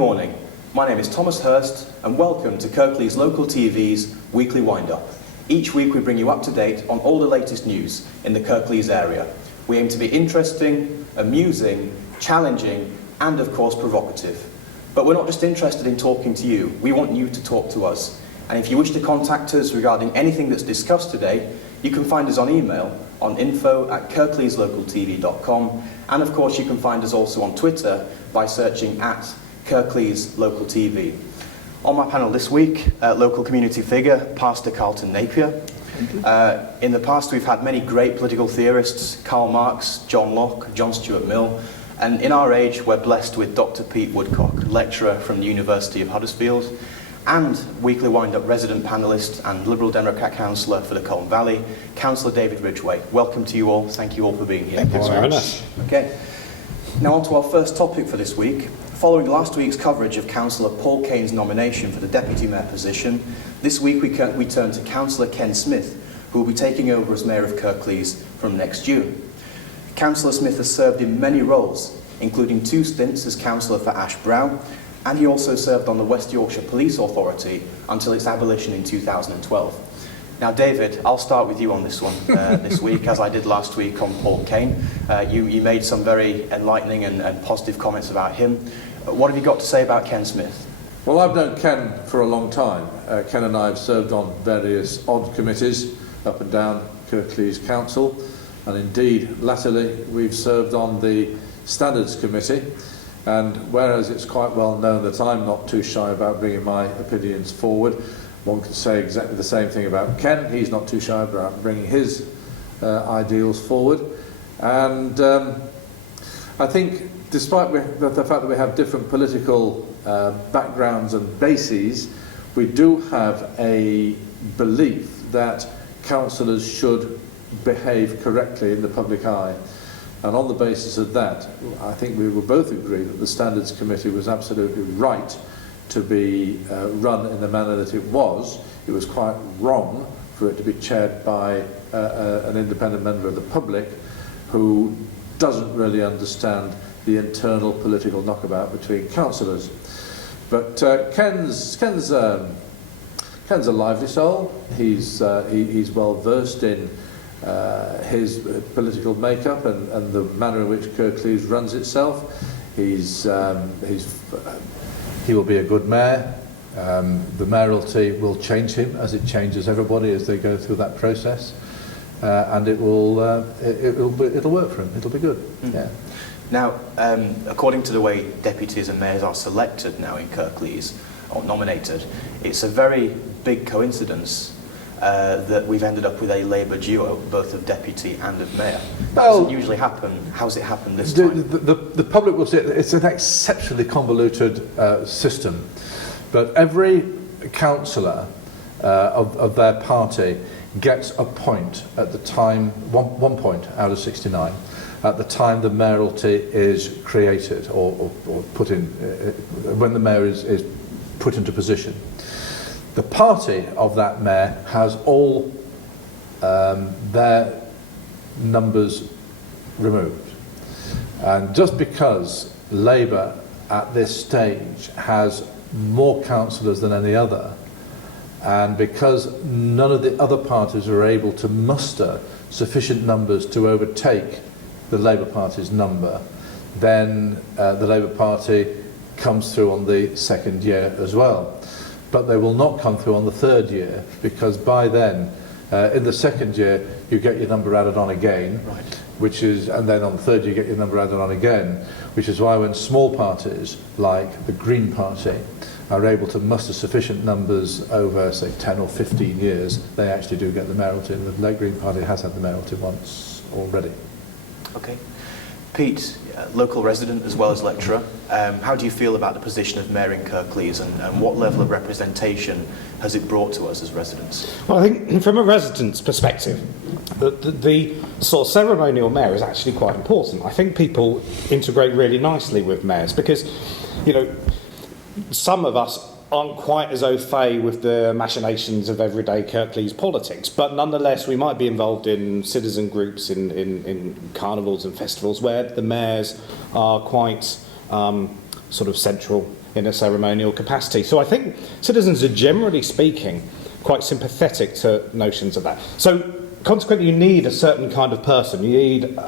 morning, my name is Thomas Hurst and welcome to Kirklees Local TV's Weekly Wind-Up. Each week we bring you up to date on all the latest news in the Kirklees area. We aim to be interesting, amusing, challenging and of course provocative. But we're not just interested in talking to you, we want you to talk to us. And if you wish to contact us regarding anything that's discussed today, you can find us on email on info@kirkleeslocaltv.com, and of course you can find us also on Twitter by searching at Kirklees Local TV. On my panel this week, local community figure, Pastor Carlton Napier. In the past we've had many great political theorists, Karl Marx, John Locke, John Stuart Mill, and in our age we're blessed with Dr. Pete Woodcock, lecturer from the University of Huddersfield, and Weekly Wind-Up resident panellist and Liberal Democrat councillor for the Colne Valley, Councillor David Ridgway. Welcome to you all. Thank you all for being here. Thank you very much. Okay. Now on to our first topic for this week. Following last week's coverage of Councillor Paul Kane's nomination for the Deputy Mayor position, this week we turn to Cllr Ken Smith, who will be taking over as Mayor of Kirklees from next June. Councillor Smith has served in many roles, including 2 stints as councillor for Ash Brow, and he also served on the West Yorkshire Police Authority until its abolition in 2012. Now David, I'll start with you on this one this week, as I did last week on Paul Kane. You made some very enlightening and positive comments about him. What have you got to say about Ken Smith? Well, I've known Ken for a long time. Ken and I have served on various odd committees up and down Kirklees Council, and indeed latterly we've served on the Standards Committee. And whereas it's quite well known that I'm not too shy about bringing my opinions forward, one could say exactly the same thing about Ken. He's not too shy about bringing his ideals forward. And I think despite the fact that we have different political backgrounds and bases, we do have a belief that councillors should behave correctly in the public eye. And on the basis of that, I think we will both agree that the Standards Committee was absolutely right to be run in the manner that it was. It was quite wrong for it to be chaired by an independent member of the public who doesn't really understand the internal political knockabout between councillors. But Ken's a lively soul. He's well versed in his political makeup and the manner in which Kirklees runs itself. He will be a good mayor. The mayoralty will change him as it changes everybody as they go through that process, and it'll work for him. It'll be good. Mm. Yeah. Now, according to the way deputies and mayors are selected now in Kirklees, or nominated, it's a very big coincidence that we've ended up with a Labour duo, both of deputy and of mayor. That doesn't usually happen. How's it happened this time? The public will see it. It's an exceptionally convoluted system, but every councillor of their party gets a point at the time, one point out of 69, at the time the mayoralty is created or put in, when the mayor is put into position. The party of that mayor has all their numbers removed. And just because Labour at this stage has more councillors than any other, and because none of the other parties are able to muster sufficient numbers to overtake the Labour Party's number, then the Labour Party comes through on the 2nd year as well. But they will not come through on the 3rd year, because by then, in the 2nd year, you get your number added on again, right. And then on the 3rd year, you get your number added on again, which is why when small parties, like the Green Party, are able to muster sufficient numbers over, say, 10 or 15 years, they actually do get the mayoralty, and the Late Green Party has had the mayoralty once already. Okay. Pete, local resident as well as lecturer, how do you feel about the position of Mayor in Kirklees, and what level of representation has it brought to us as residents? Well, I think from a resident's perspective, the sort of ceremonial mayor is actually quite important. I think people integrate really nicely with mayors because, you know, some of us aren't quite as au fait with the machinations of everyday Kirklees politics, but nonetheless we might be involved in citizen groups in carnivals and festivals where the mayors are quite sort of central in a ceremonial capacity. So I think citizens are generally speaking quite sympathetic to notions of that. So consequently, you need a certain kind of person. You need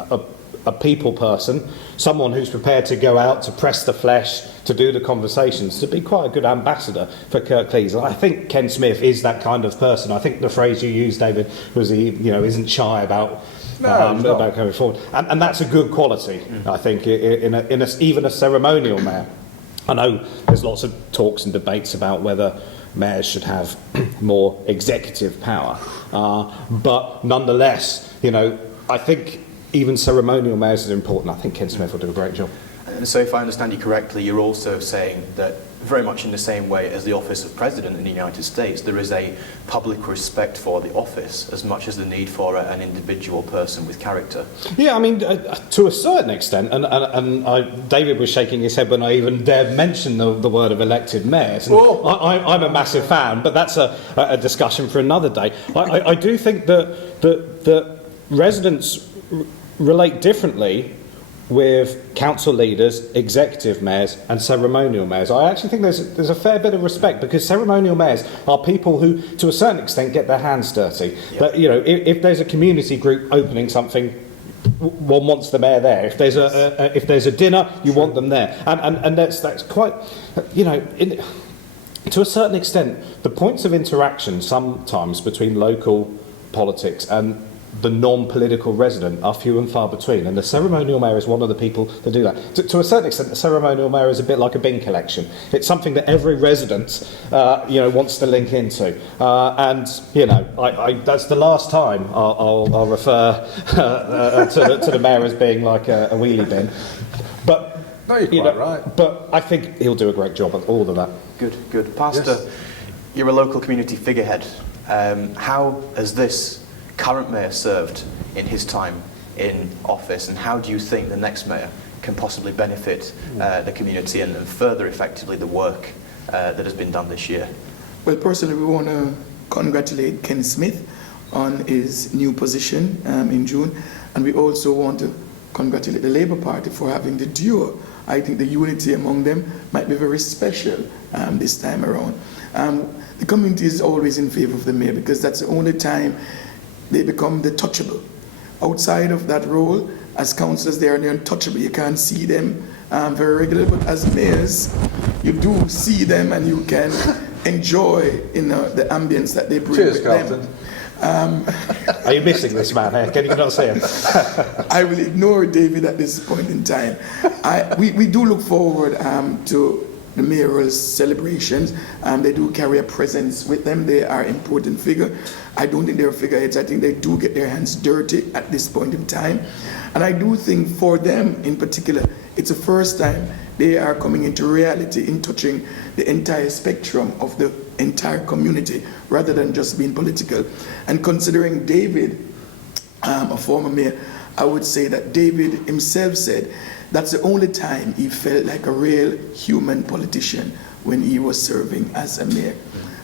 a people person, someone who's prepared to go out, to press the flesh, to do the conversations, to be quite a good ambassador for Kirklees. And I think Ken Smith is that kind of person. I think the phrase you used, David, was he, isn't shy about about going forward, and that's a good quality. I think in even a ceremonial mayor. I know there's lots of talks and debates about whether mayors should have more executive power, but nonetheless, I think even ceremonial mayors are important. I think Ken Smith will do a great job. And so if I understand you correctly, you're also saying that very much in the same way as the office of president in the United States, there is a public respect for the office as much as the need for an individual person with character. Yeah, I mean, to a certain extent, and David was shaking his head when I even dared mention the word of elected mayors. And I'm a massive fan, but that's a discussion for another day. I do think that residents relate differently with council leaders, executive mayors and ceremonial mayors. I actually think there's a fair bit of respect, because ceremonial mayors are people who, to a certain extent, get their hands dirty. Yeah. But, if there's a community group opening something, one wants the mayor there. If there's a dinner, you want them there. And that's quite, to a certain extent, the points of interaction sometimes between local politics and the non-political resident are few and far between, and the ceremonial mayor is one of the people that do that. To a certain extent, the ceremonial mayor is a bit like a bin collection. It's something that every resident, wants to link into, and that's the last time I'll refer to the mayor as being like a wheelie bin. But no, you're quite right. But I think he'll do a great job at all of that. Good. Pastor, yes. You're a local community figurehead. How has this current mayor served in his time in office, and how do you think the next mayor can possibly benefit the community and further effectively the work that has been done this year? Well, personally, we want to congratulate Ken Smith on his new position in June, and we also want to congratulate the Labour Party for having the duo. I think the unity among them might be very special this time around. The community is always in favour of the mayor, because that's the only time they become the touchable. Outside of that role, as councillors, they are the untouchable. You can't see them very regularly, but as mayors, you do see them and you can enjoy the ambience that they bring. Cheers, with Carlton. them. Are you missing this man here? Can you not see him? I will ignore David at this point in time. We do look forward to the mayoral celebrations. They do carry a presence with them. They are an important figure. I don't think they're figureheads. I think they do get their hands dirty at this point in time. And I do think for them in particular, it's the first time they are coming into reality in touching the entire spectrum of the entire community, rather than just being political. And considering David, a former mayor, I would say that David himself said that's the only time he felt like a real human politician, when he was serving as a mayor.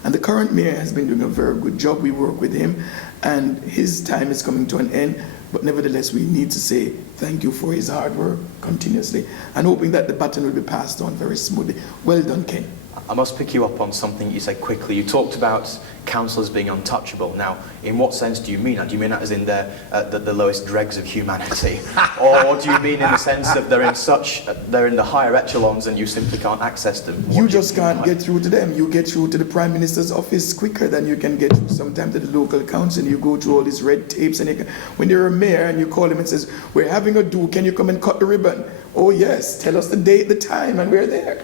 And the current mayor has been doing a very good job. We work with him, and his time is coming to an end. But nevertheless, we need to say thank you for his hard work continuously, and hoping that the baton will be passed on very smoothly. Well done, Ken. I must pick you up on something you said quickly. You talked about councillors being untouchable. Now, in what sense do you mean that? Do you mean that as in they're the lowest dregs of humanity? Or do you mean in the sense of they're in the higher echelons and you simply can't access them? You just can't get through to them. You get through to the Prime Minister's office quicker than you can get sometimes to the local council. You go through all these red tapes, and when you're a mayor and you call him and says, we're having a do, can you come and cut the ribbon? Oh yes, tell us the date, the time, and we're there.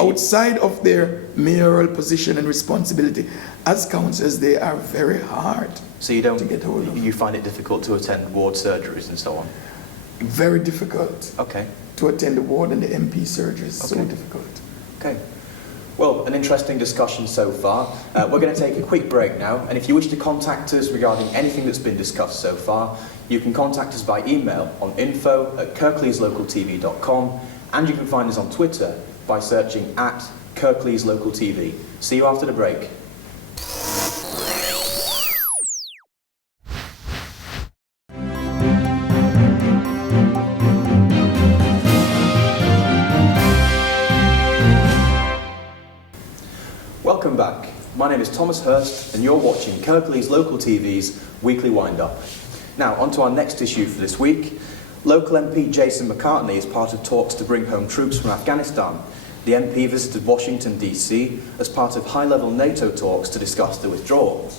Outside of their mayoral position and responsibility, as councillors, they are very hard. So you don't to get hold of. You find it difficult to attend ward surgeries and so on? Very difficult. Okay. To attend the ward and the MP surgeries. Okay. So difficult. Okay. Well, an interesting discussion so far. We're going to take a quick break now, and if you wish to contact us regarding anything that's been discussed so far, you can contact us by email on info@kirkleeslocaltv.com, and you can find us on Twitter by searching @Kirklees Local TV. See you after the break. Welcome back. My name is Thomas Hurst and you're watching Kirklees Local TV's Weekly Wind-Up. Now, on to our next issue for this week. Local MP Jason McCartney is part of talks to bring home troops from Afghanistan. The MP visited Washington DC as part of high-level Nato talks to discuss the withdrawal.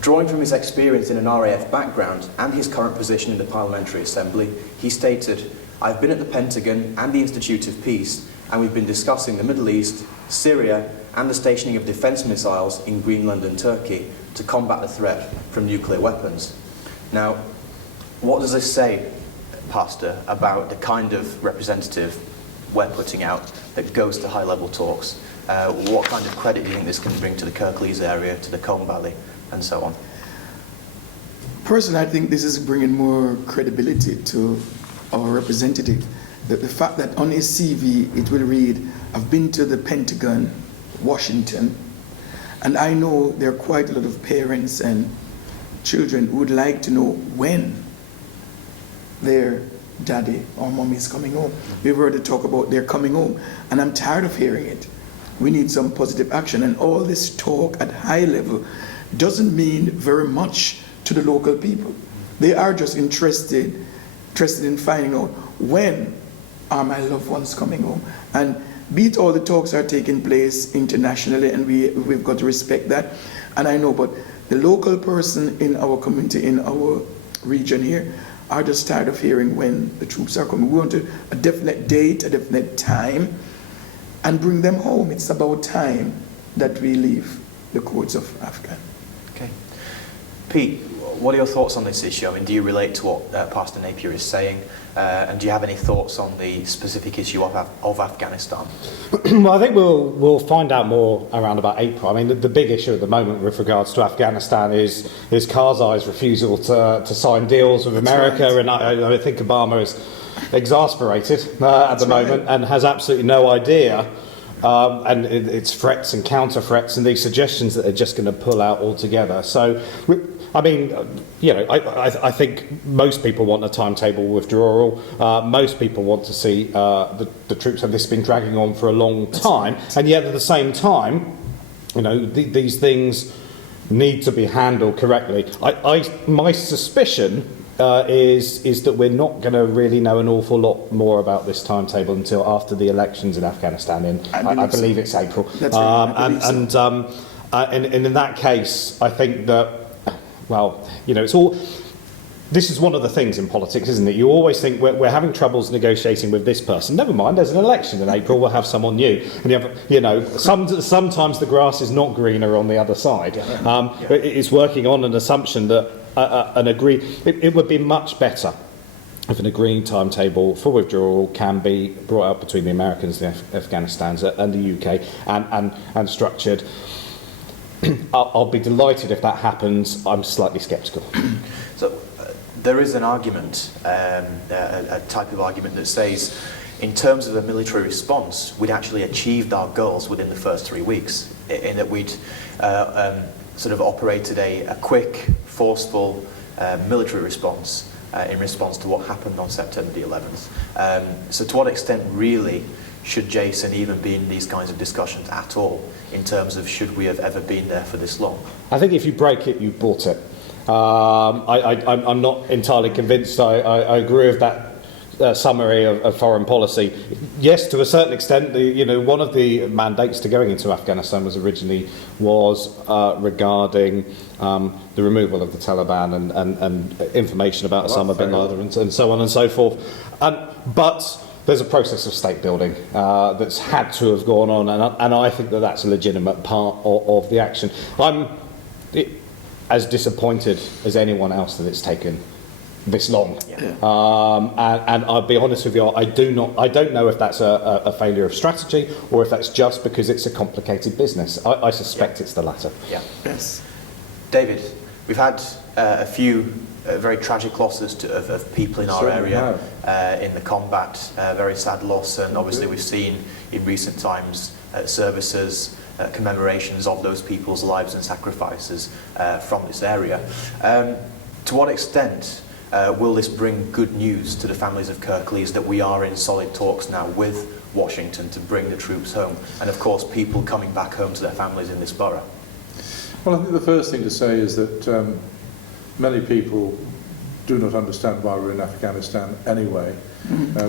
Drawing from his experience in an RAF background and his current position in the Parliamentary Assembly, he stated, "I've been at the Pentagon and the Institute of Peace, and we've been discussing the Middle East, Syria, and the stationing of defence missiles in Greenland and Turkey to combat the threat from nuclear weapons." Now, what does this say, Pastor, about the kind of representative we're putting out that goes to high-level talks? What kind of credit do you think this can bring to the Kirklees area, to the Colne Valley, and so on? Personally, I think this is bringing more credibility to our representative. The fact that on his CV it will read, "I've been to the Pentagon, Washington," and I know there are quite a lot of parents and children who would like to know when their daddy or mommy is coming home. We've heard it talk about they're coming home, and I'm tired of hearing it. We need some positive action, and all this talk at high level doesn't mean very much to the local people. They are just interested in finding out when are my loved ones coming home. And be it all the talks are taking place internationally, and we've got to respect that. And I know, but the local person in our community, in our region here, are just tired of hearing when the troops are coming. We want a definite date, a definite time, and bring them home. It's about time that we leave the courts of Afghanistan. Okay. Pete, what are your thoughts on this issue? I mean, do you relate to what Pastor Napier is saying? And do you have any thoughts on the specific issue of Afghanistan? Well, I think we'll find out more around about April. I mean, the big issue at the moment with regards to Afghanistan is Karzai's refusal to sign deals with America, right. And I think Obama is exasperated at the moment and has absolutely no idea. And it's threats and counter-threats and these suggestions that they're just going to pull out altogether. So, I mean, I think most people want a timetable withdrawal. Most people want to see the troops have this been dragging on for a long time. And yet at the same time, these things need to be handled correctly. My suspicion is that we're not going to really know an awful lot more about this timetable until after the elections in Afghanistan. I believe it's April. That's right. And in that case, I think that, well, it's all. This is one of the things in politics, isn't it? You always think we're having troubles negotiating with this person. Never mind, there's an election in April. We'll have someone new, and sometimes the grass is not greener on the other side. It's working on an assumption that it would be much better if an agreed timetable for withdrawal can be brought out between the Americans, the Afghanistans, and the UK, and structured. I'll be delighted if that happens. I'm slightly sceptical. So there is an argument, a type of argument that says, in terms of a military response, we'd actually achieved our goals within the first 3 weeks, in that we'd sort of operated a quick, forceful military response in response to what happened on September the 11th. So to what extent really should Jason even be in these kinds of discussions at all, in terms of should we have ever been there for this long? I think if you break it, you bought it. I'm not entirely convinced I agree with that summary of foreign policy. Yes, to a certain extent, one of the mandates to going into Afghanistan was originally regarding the removal of the Taliban and information about Osama bin Laden and so on and so forth. But there's a process of state building that's had to have gone on, and I think that that's a legitimate part of the action. I'm as disappointed as anyone else that it's taken this long. Yeah. And I'll be honest with you, I don't know if that's a failure of strategy or if that's just because it's a complicated business. I suspect it's the latter. Yeah. Yes. David, we've had a few very tragic losses of people in our area in the combat, very sad loss, and obviously we've seen in recent times services, commemorations of those people's lives and sacrifices from this area. To what extent will this bring good news to the families of Kirklees that we are in solid talks now with Washington to bring the troops home, and of course people coming back home to their families in this borough? Well, I think the first thing to say is that many people do not understand why we're in Afghanistan anyway.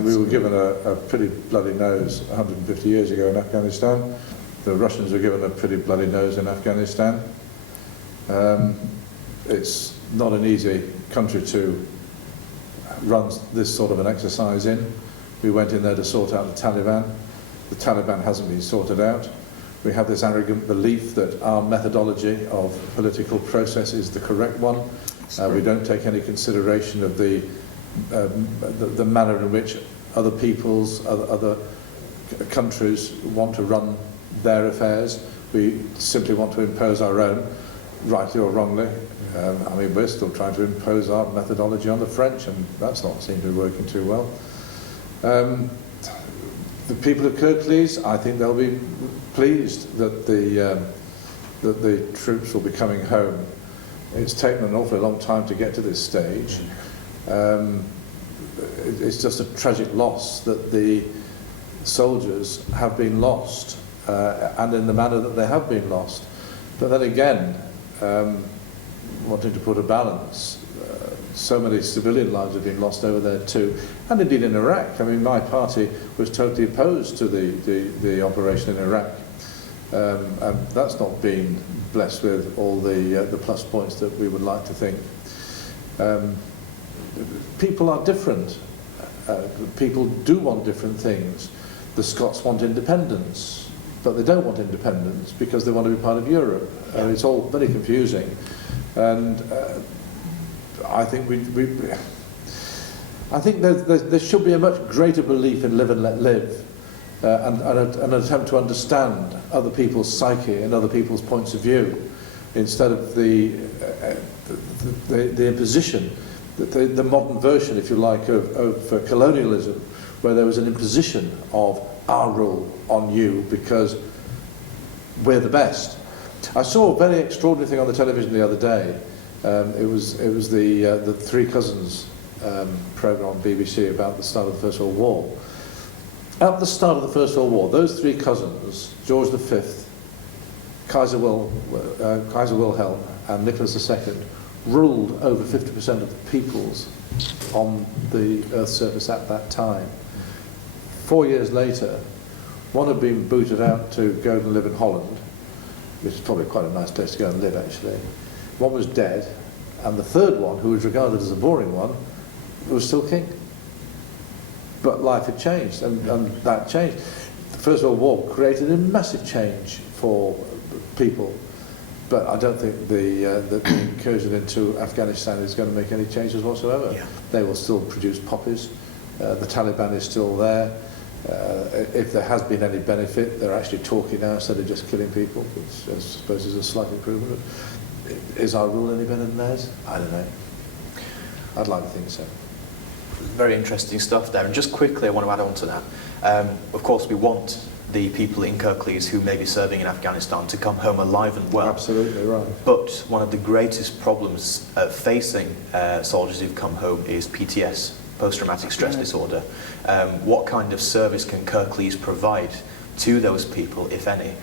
We were given a pretty bloody nose 150 years ago in Afghanistan. The Russians were given a pretty bloody nose in Afghanistan. It's not an easy country to run this sort of an exercise in. We went in there to sort out the Taliban. The Taliban hasn't been sorted out. We have this arrogant belief that our methodology of political process is the correct one. We don't take any consideration of the manner in which other peoples, other countries want to run their affairs. We simply want to impose our own, rightly or wrongly. I mean, we're still trying to impose our methodology on the French, and that's not seemed to be working too well. The people of Kirklees, I think they'll be pleased that the troops will be coming home. It's taken an awfully long time to get to this stage. It's just a tragic loss that the soldiers have been lost, and in the manner that they have been lost. But then again, wanting to put a balance, so many civilian lives have been lost over there too, and indeed in Iraq. I mean, my party was totally opposed to the operation in Iraq, and that's not been blessed with all the plus points that we would like to think. People are different. People do want different things. The Scots want independence, but they don't want independence because they want to be part of Europe. It's all very confusing, and I think I think there should be a much greater belief in live and let live, and an attempt to understand other people's psyche and other people's points of view, instead of the imposition, the modern version, if you like, of colonialism, where there was an imposition of our rule on you because we're the best. I saw a very extraordinary thing on the television the other day. It was the Three Cousins programme on BBC about the start of the First World War. At the start of the First World War, those three cousins, George V, Kaiser Wilhelm and Nicholas II, ruled over 50% of the peoples on the Earth's surface at that time. 4 years later, one had been booted out to go and live in Holland, which is probably quite a nice place to go and live actually. One was dead, and the third one, who was regarded as a boring one, was still king. But life had changed, and that changed. The First World War created a massive change for people, but I don't think the incursion into Afghanistan is going to make any changes whatsoever. Yeah. They will still produce poppies. The Taliban is still there. If there has been any benefit, they're actually talking now instead of just killing people, which I suppose is a slight improvement. Is our rule any better than theirs? I don't know. I'd like to think so. Very interesting stuff there. And just quickly, I want to add on to that. Of course, we want the people in Kirklees who may be serving in Afghanistan to come home alive and well. Absolutely right. But one of the greatest problems facing soldiers who've come home is PTS, post-traumatic stress disorder. What kind of service can Kirklees provide to those people, if any,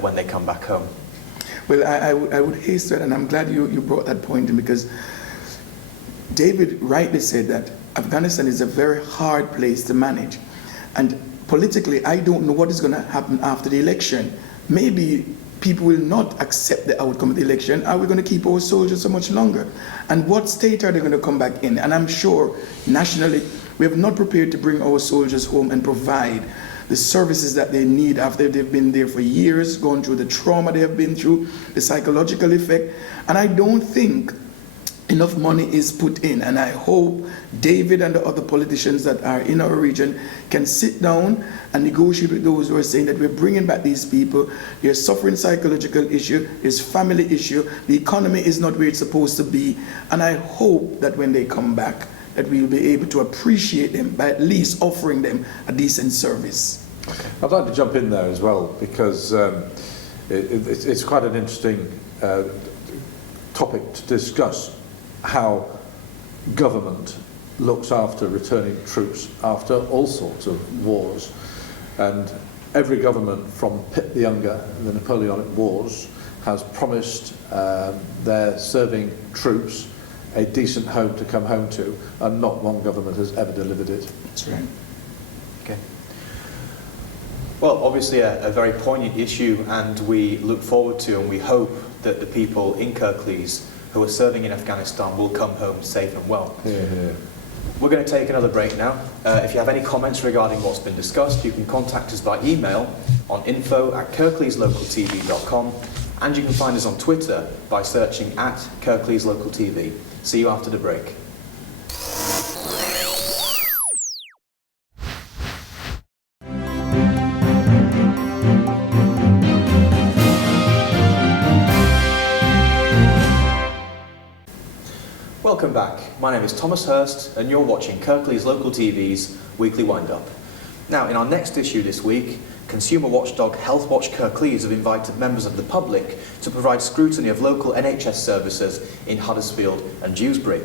when they come back home? Well, I would hasten that, and I'm glad you brought that point in, because David rightly said that Afghanistan is a very hard place to manage. And politically, I don't know what is going to happen after the election. Maybe people will not accept the outcome of the election. Are we going to keep our soldiers so much longer? And what state are they going to come back in? And I'm sure nationally, we have not prepared to bring our soldiers home and provide the services that they need after they've been there for years, gone through the trauma they have been through, the psychological effect. And I don't think enough money is put in, and I hope David and the other politicians that are in our region can sit down and negotiate with those who are saying that we're bringing back these people. They're suffering psychological issue, there's family issue, the economy is not where it's supposed to be, and I hope that when they come back that we'll be able to appreciate them by at least offering them a decent service. I'd like to jump in there as well, because it's quite an interesting topic to discuss, how government looks after returning troops after all sorts of wars. And every government from Pitt the Younger and the Napoleonic Wars has promised their serving troops a decent home to come home to, and not one government has ever delivered it. That's right. Okay. Well, obviously a very poignant issue, and we look forward to and we hope that the people in Kirklees who are serving in Afghanistan will come home safe and well. Yeah. We're going to take another break now. If you have any comments regarding what's been discussed, you can contact us by email on info@kirkleeslocaltv.com, and you can find us on Twitter by searching @KirkleesLocalTV. See you after the break. Welcome back. My name is Thomas Hurst, and you're watching Kirklees Local TV's Weekly Wind-Up. Now, in our next issue this week, consumer watchdog Health Watch Kirklees have invited members of the public to provide scrutiny of local NHS services in Huddersfield and Dewsbury.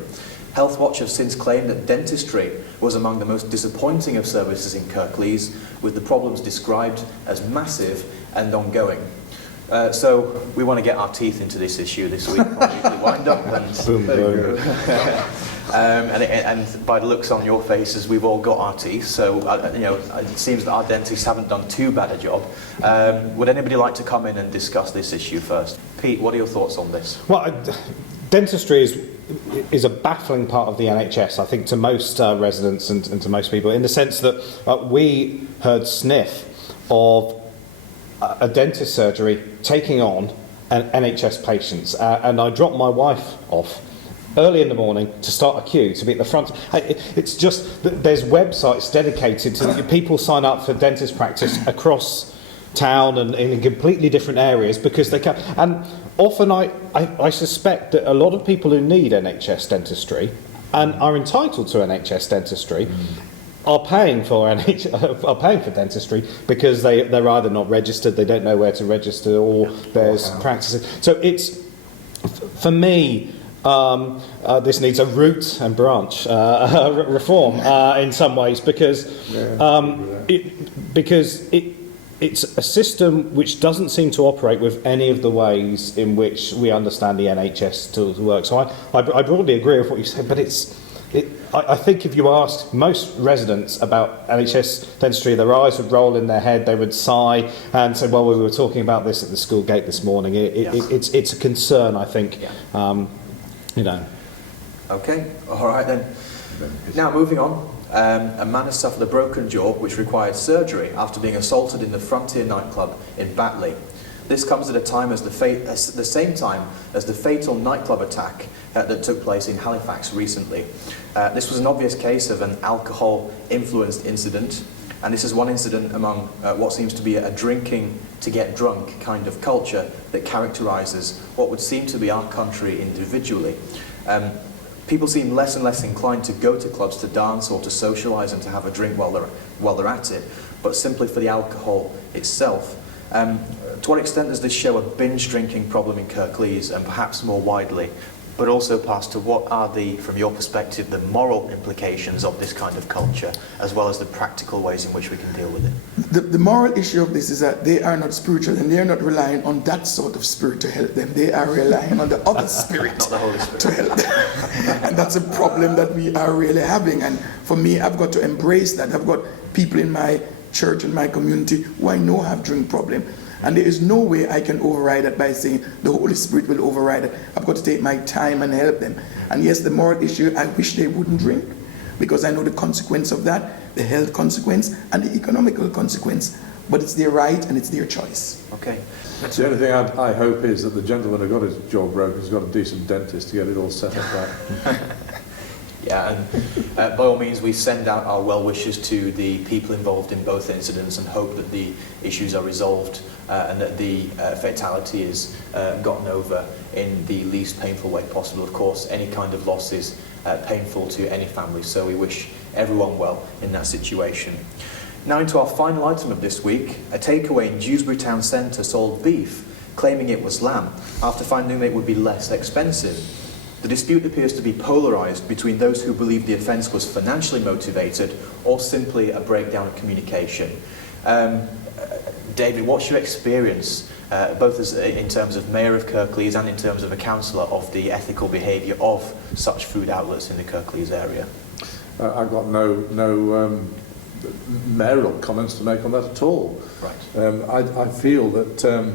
Health Watch have since claimed that dentistry was among the most disappointing of services in Kirklees, with the problems described as massive and ongoing. So we want to get our teeth into this issue this week on Weekly Wind-Up, and Boom, boom. and by the looks on your faces, we've all got our teeth. So it seems that our dentists haven't done too bad a job. Would anybody like to come in and discuss this issue first? Pete, what are your thoughts on this? Well, dentistry is a baffling part of the NHS, I think, to most residents and to most people, in the sense that we heard sniff of a dentist surgery taking on an NHS patients, and I dropped my wife off early in the morning to start a queue to be at the front. It's just that there's websites dedicated to people sign up for dentist practice across town and in completely different areas because they can. And often I suspect that a lot of people who need NHS dentistry and are entitled to NHS dentistry are paying for dentistry because they're either not registered, they don't know where to register, or there's practices. So it's, for me, this needs a root and branch reform in some ways, because it's a system which doesn't seem to operate with any of the ways in which we understand the NHS to work. So I broadly agree with what you said, but I think if you asked most residents about NHS dentistry, their eyes would roll in their head, they would sigh and say, well, we were talking about this at the school gate this morning. It's a concern, I think. Okay, all right then. Now, moving on. A man has suffered a broken jaw which required surgery after being assaulted in the Frontier Nightclub in Batley. This comes at a time the same time as the fatal nightclub attack that took place in Halifax recently. This was an obvious case of an alcohol-influenced incident, and this is one incident among what seems to be a drinking to get drunk kind of culture that characterises what would seem to be our country individually. People seem less and less inclined to go to clubs to dance or to socialise and to have a drink while they're at it, but simply for the alcohol itself. To what extent does this show a binge drinking problem in Kirklees, and perhaps more widely? But also, Pastor, what are from your perspective, the moral implications of this kind of culture, as well as the practical ways in which we can deal with it? The moral issue of this is that they are not spiritual, and they are not relying on that sort of spirit to help them. They are relying on the other spirit, Not the Holy Spirit, to help them. And that's a problem that we are really having. And for me, I've got to embrace that. I've got people in my church and my community who I know have drink problem. And there is no way I can override that by saying the Holy Spirit will override it. I've got to take my time and help them. And yes, the moral issue, I wish they wouldn't drink, because I know the consequence of that, the health consequence and the economical consequence. But it's their right and it's their choice. Okay. The only thing I hope is that the gentleman who got his jaw broken has got a decent dentist to get it all set up right. Yeah, and by all means, we send out our well wishes to the people involved in both incidents and hope that the issues are resolved and that the fatality is gotten over in the least painful way possible. Of course, any kind of loss is painful to any family, so we wish everyone well in that situation. Now into our final item of this week. A takeaway in Dewsbury Town Centre sold beef, claiming it was lamb, after finding that it would be less expensive. The dispute appears to be polarised between those who believe the offence was financially motivated or simply a breakdown of communication. David, what's your experience, both in terms of Mayor of Kirklees and in terms of a councillor, of the ethical behaviour of such food outlets in the Kirklees area? I've got no mayoral comments to make on that at all. Right. I feel that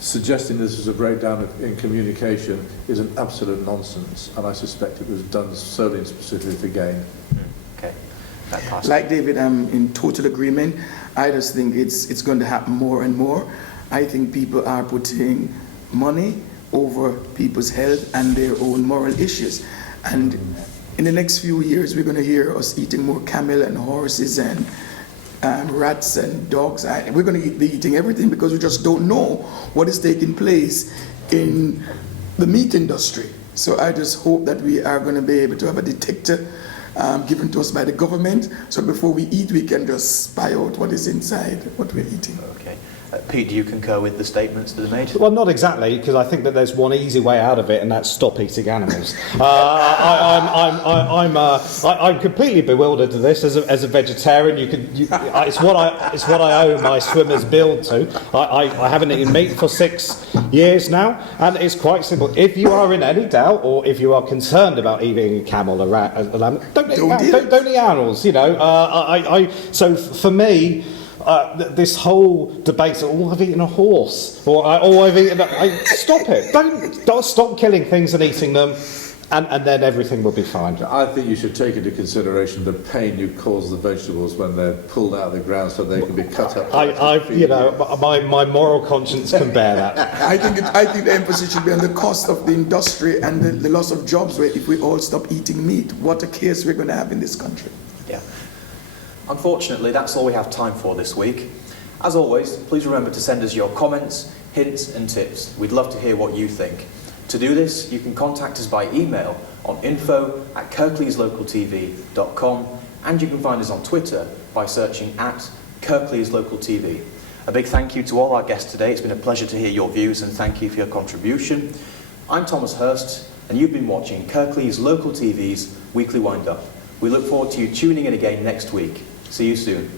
suggesting this is a breakdown in communication is an absolute nonsense, and I suspect it was done solely and specifically for gain. Okay. Like David, I'm in total agreement. I just think it's going to happen more and more. I think people are putting money over people's health and their own moral issues. And in the next few years, we're going to hear us eating more camel and horses and rats and dogs. We're going to be eating everything because we just don't know what is taking place in the meat industry. So I just hope that we are going to be able to have a detector given to us by the government, so before we eat, we can just spy out what is inside what we're eating. Okay. Pete, do you concur with the statements that are made? Well, not exactly, because I think that there's one easy way out of it, and that's stop eating animals. I'm completely bewildered to this as a vegetarian. It's what I owe my swimmer's build to. I haven't eaten meat for 6 years now, and it's quite simple. If you are in any doubt, or if you are concerned about eating a camel, a rat, a lamb, don't eat animals. You know, so for me. This whole debate, I've eaten a horse, or I've eaten. Stop it! Don't stop killing things and eating them, and then everything will be fine. I think you should take into consideration the pain you cause the vegetables when they're pulled out of the ground so they can be cut up. My moral conscience can bear that. I think the emphasis should be on the cost of the industry and the loss of jobs. Where if we all stop eating meat, what a case we're going to have in this country. Yeah. Unfortunately, that's all we have time for this week. As always, please remember to send us your comments, hints and tips. We'd love to hear what you think. To do this, you can contact us by email on info@kirkleeslocaltv.com, and you can find us on Twitter by searching @KirkleesLocalTV. A big thank you to all our guests today. It's been a pleasure to hear your views, and thank you for your contribution. I'm Thomas Hurst, and you've been watching Kirklees Local TV's Weekly Wind-Up. We look forward to you tuning in again next week. See you soon.